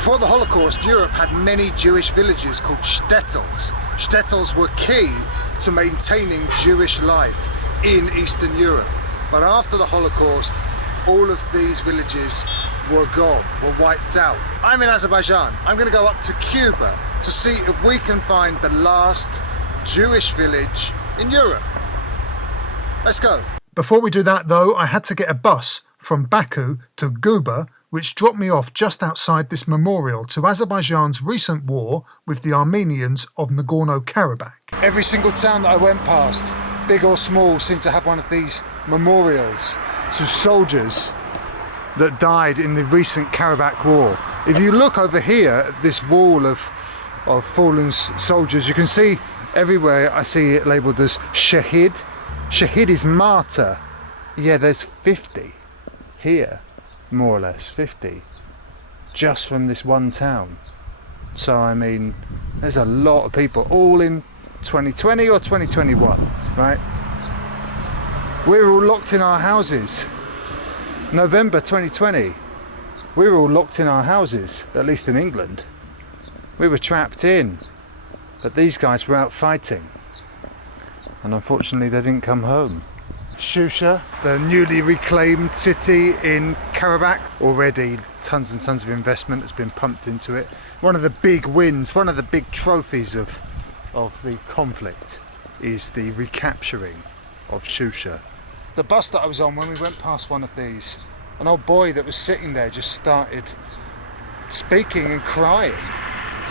Before the Holocaust, Europe had many Jewish villages called shtetls. Shtetls were key to maintaining Jewish life in Eastern Europe. But after the Holocaust, all of these villages were gone, were wiped out. I'm in Azerbaijan. I'm going to go up to Cuba to see if we can find the last Jewish village in Europe. Let's go. Before we do that though, I had to get a bus from Baku to Guba, which dropped me off just outside this memorial to Azerbaijan's recent war with the Armenians of Nagorno-Karabakh. Every single town that I went past, big or small, seemed to have one of these memorials to soldiers that died in the recent Karabakh war. If you look over here at this wall of fallen soldiers, you can see everywhere I see it labelled as Shahid. Shahid is martyr. Yeah, there's 50 here, more or less, 50, just from this one town. So I mean, there's a lot of people, all in 2020 or 2021, right? We're all locked in our houses. November 2020, we were all locked in our houses, at least in England. We were trapped in, but these guys were out fighting. And unfortunately they didn't come home. Shusha, the newly reclaimed city in Karabakh, already tons and tons of investment has been pumped into it. One of the big wins, one of the big trophies of the conflict is the recapturing of Shusha. The bus that I was on, when we went past one of these, an old boy that was sitting there just started speaking and crying.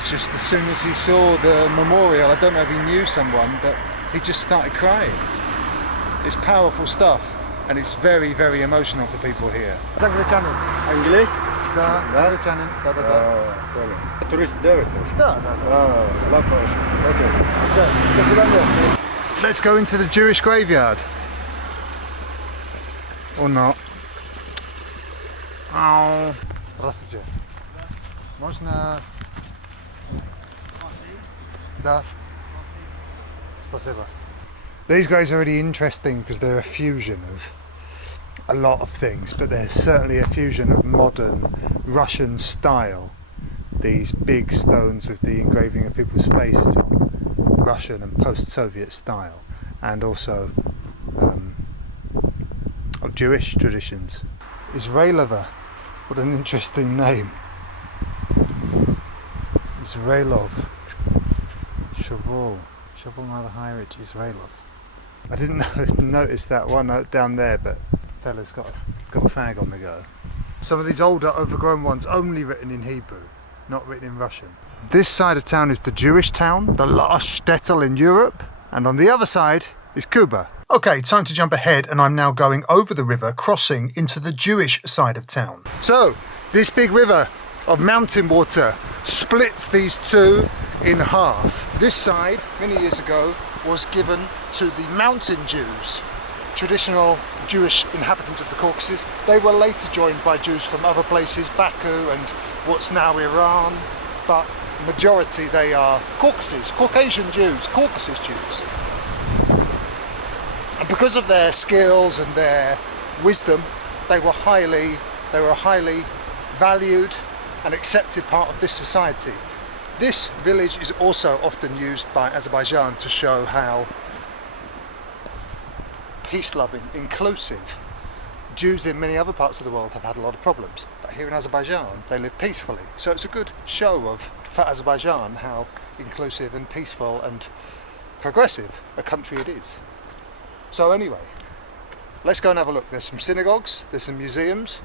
Just as soon as he saw the memorial, I don't know if he knew someone, but he just started crying. It's powerful stuff, and it's very, very emotional for people here. English? Tourist there? Let's go into the Jewish graveyard. Or not. Oh. Здравствуйте. Можно... Да. Спасибо. These guys are really interesting because they're a fusion of a lot of things, but they're certainly a fusion of modern Russian style. These big stones with the engraving of people's faces on, Russian and post-Soviet style, and also of Jewish traditions. Israelova, what an interesting name. Israelov, Shavuot Mother Heinrich Israelov. I didn't notice that one down there, but fella's got a fag on the go. Some of these older, overgrown ones only written in Hebrew, not written in Russian. This side of town is the Jewish town, the last shtetl in Europe, and on the other side is Cuba. Okay, time to jump ahead, and I'm now going over the river, crossing into the Jewish side of town. So, this big river of mountain water splits these two in half. This side, many years ago, was given to the mountain Jews, traditional Jewish inhabitants of the Caucasus. They were later joined by Jews from other places, Baku and what's now Iran, but majority they are Caucasian Jews, Caucasus Jews. And because of their skills and their wisdom, they were highly valued and accepted part of this society. This village is also often used by Azerbaijan to show how peace-loving, inclusive. Jews in many other parts of the world have had a lot of problems, but here in Azerbaijan they live peacefully. So it's a good show for Azerbaijan how inclusive and peaceful and progressive a country it is. So anyway, let's go and have a look. There's some synagogues, there's some museums,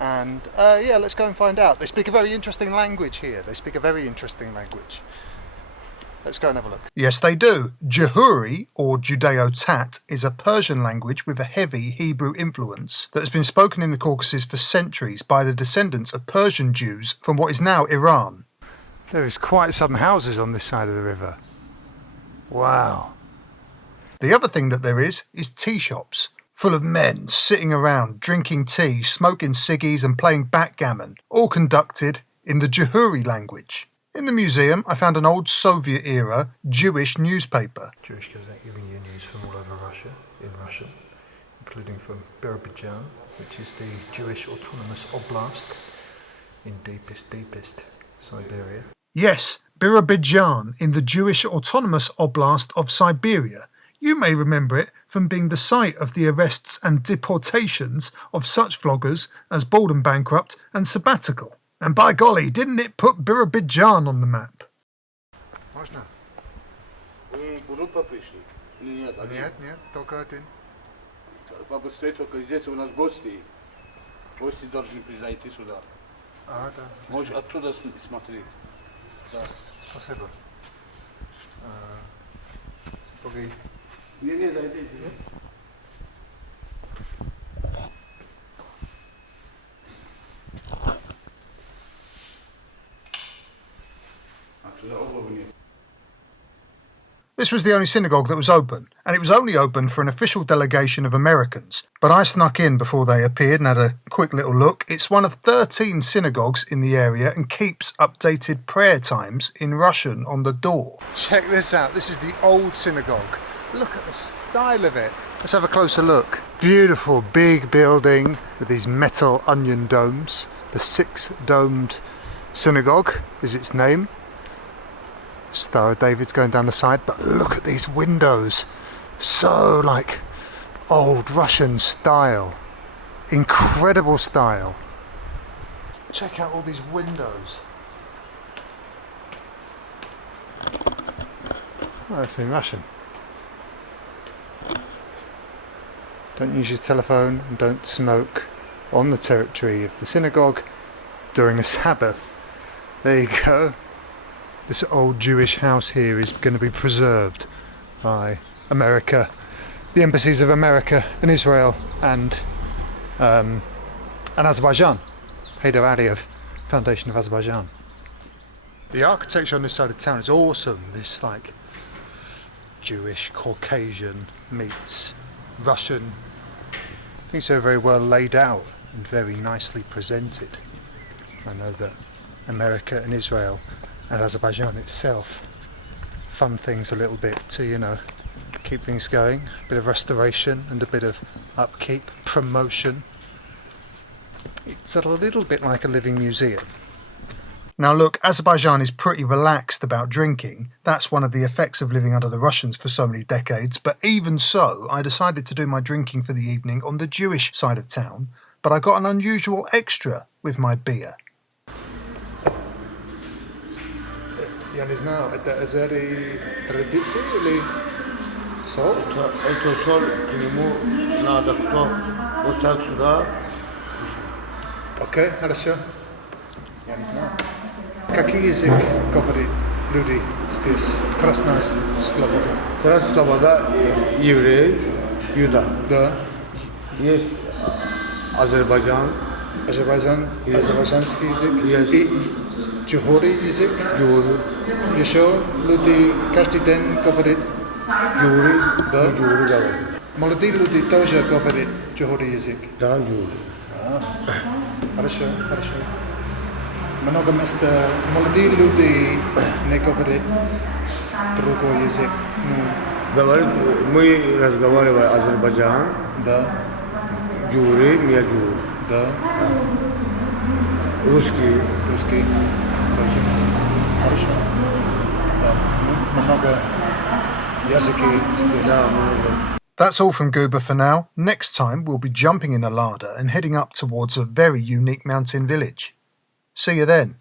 and yeah, let's go and find out. They speak a very interesting language here. Let's go and have a look. Yes, they do. Jehuri, or Judeo-Tat, is a Persian language with a heavy Hebrew influence that has been spoken in the Caucasus for centuries by the descendants of Persian Jews from what is now Iran. There is quite some houses on this side of the river. Wow. The other thing that there is tea shops, full of men sitting around, drinking tea, smoking ciggies and playing backgammon, all conducted in the Jehuri language. In the museum, I found an old Soviet-era Jewish newspaper. Jewish Gazette giving you news from all over Russia, in Russian, including from Azerbaijan, which is the Jewish Autonomous Oblast in deepest Siberia. Yes, Birobidzhan in the Jewish Autonomous Oblast of Siberia. You may remember it from being the site of the arrests and deportations of such vloggers as Bald and Bankrupt and Sabbatical. And by golly, didn't it put Birobidzhan on the map? Można. Группа пришли? Нет, Нет, нет, только один. Папа стоит только здесь у нас гости. Гости должны прийти сюда. А, да. Можешь оттуда смотреть. Спасибо. Сапоги. Не, зайдите. Оттуда обувь нет. This was the only synagogue that was open, and it was only open for an official delegation of Americans. But I snuck in before they appeared and had a quick little look. It's one of 13 synagogues in the area and keeps updated prayer times in Russian on the door. Check this out. This is the old synagogue. Look at the style of it. Let's have a closer look. Beautiful big building with these metal onion domes. The six-domed synagogue is its name. Star of David's going down the side, but look at these windows. So like old Russian style. Incredible style. Check out all these windows. Oh, that's in Russian. Don't use your telephone and don't smoke on the territory of the synagogue during the Sabbath. There you go. This old Jewish house here is going to be preserved by America, the embassies of America and Israel and Azerbaijan. Heydar Aliyev, Foundation of Azerbaijan. The architecture on this side of town is awesome. This like Jewish, Caucasian meets Russian. Things are very well laid out and very nicely presented. I know that America and Israel and Azerbaijan itself fund things a little bit to, you know, keep things going, a bit of restoration and a bit of upkeep, promotion. It's a little bit like a living museum. Now look, Azerbaijan is pretty relaxed about drinking. That's one of the effects of living under the Russians for so many decades, but even so, I decided to do my drinking for the evening on the Jewish side of town, but I got an unusual extra with my beer. Я не знаю, это азери традиции или соль? Это соль, к нему надо кто вот так сюда. Окей, хорошо. Я не знаю. Какой язык говорит люди здесь? Красная слобода. Красная слобода, еврей, юда. Да. Есть Азербайджан. Азербайджан, азербайджанский язык. Есть. И Джухори язык. Джури. Еще люди каждый день говорят Джури. Да. Джури говорят. Молодые люди тоже говорят Джухори язык. Да, Джури. Хорошо, хорошо. Много места молодые люди не говорят другой язык. Говорит, мы разговариваем Азербайджан. Да, Джури, я Джури. да. Русский. Русский тоже. Хорошо. Да, много языки здесь. Да, много. That's all from Guba for now. Next time we'll be jumping in a larder and heading up towards a very unique mountain village. See you then.